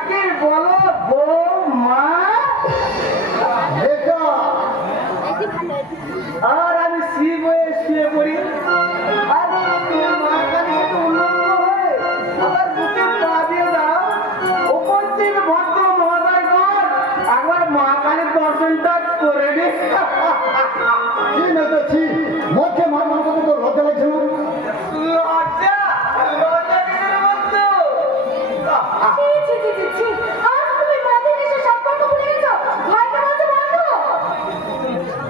যাকে বলো বৌমা, আর আমি শিব হয়ে শুয়ে পড়ি, আর তুমি মা কালী সাথে উন্নত হয়ে আমার বুকে পা দিয়ে দাও। ওপর থেকে ভদ্র মহোদয়গণ একবার মা কালীর দর্শনটা করে নি। কি মেতেছি মধ্যে মার মনে করতে তো লজ্জা লাগছে না? লজ্জা লজ্জা কিসের বন্ধু?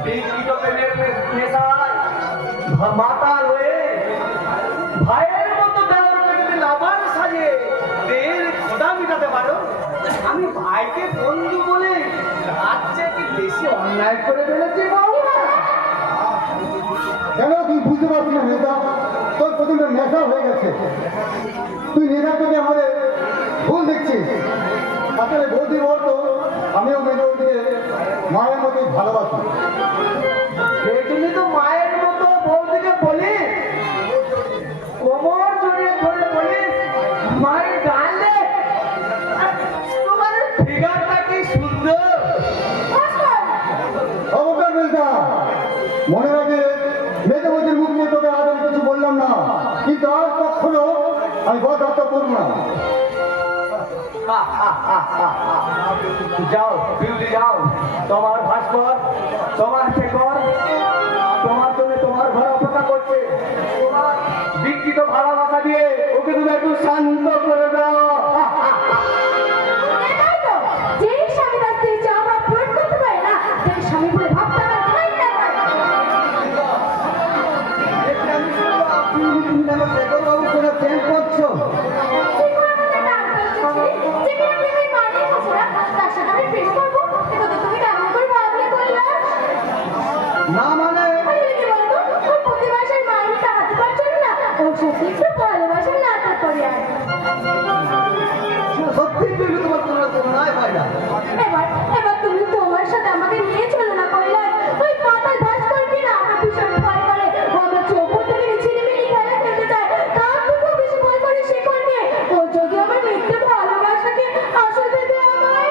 বিকৃত প্রেমের নেশায় মাতাল হয়ে ভাইয়ের মতো দেওয়ারকে যদি লাভার সাজে দেহের ক্ষুধা মিটাতে পারো, আমি ভাইকে বন্ধু বলে তার চেয়ে কি বেশি অন্যায় করে ফেলেছি বাবা? কেন তুই বুঝতে পারছিস না নেতা? তোর প্রথমে নেশা হয়ে গেছে। তুই নেশা থেকে আমাদের ভুল দেখছিস। আসলে বৌদি বলতো আমিও মেজোকে মায়ের মতোই ভালোবাসি। সেই জন্য তো মায়ের মতো বৌদিকে বলি, কোমর জড়িয়ে ধরে বলি মায়ের গালে তোমার ফিগারটা কি সুন্দর। অবকার নেতা মনে রাখে মেজবতির মুখ নিয়ে তোকে আজ আমি কিছু বললাম না, কিন্তু আর কখনো আমি বরদাস্ত করবো না। যাও বিউলি যাও, তোমার ভাস্কর তোমার শেখর তোমার জন্য তোমার ঘর অপেক্ষা করছে। বিকৃত ভালোবাসা দিয়ে ওকে তুমি একটু শান্ত করে দাও। না মানে সত্যি তুমি তোমার তুলনায় হয় না। এবার তুমি তোমার সাথে আমাকে নিয়ে চলো না কৈলাস। ওই মাথায় ভাস করে কি না আমার ভীষণ ভয় করে। ও আমার চোখ থেকে ছিনিমিনি খেলা খেলতে চায়, তার থেকেও বেশি ভয় করে শেখর নিয়ে। ও যদি আমার মিথ্যে ভালোবাসাকে আসল ভেবে আমায়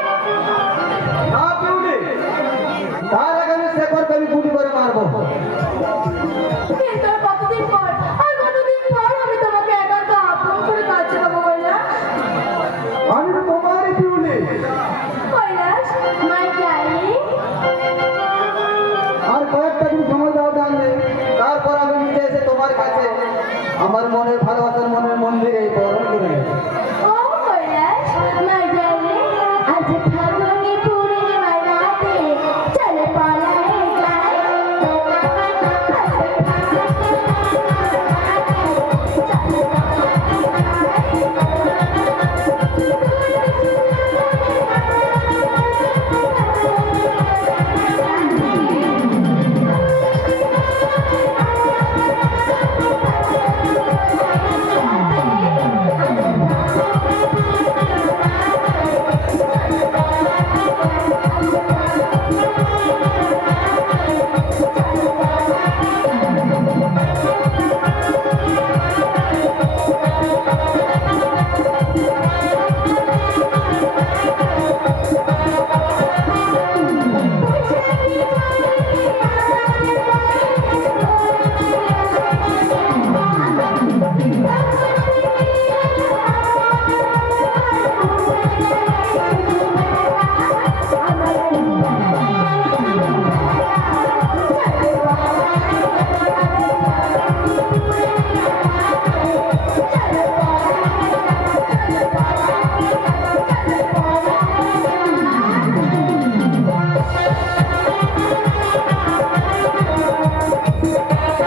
না বিউলি, তার আগে আমি শেখরকে আমি গুলি করে মারবো। কিন্তু আর কতদিন পর আমি তোমাকে একান্ত আপন করে কাছে পাবো কৈলাস। আমি তো তোমারই বিউলি। কৈলাস মাই ডার্লিং, আর কয়েকটা দিন সময় দাও ডানলে, তারপর আমি নিজে এসে তোমার কাছে আমার মনের ভালোবাসার মনের মন্দিরে বরণ করে নেব। ও কৈলাস মাই ডার্লিং, আজ ফাগুনি পূর্ণিমার রাতে চলে পালাই যাই।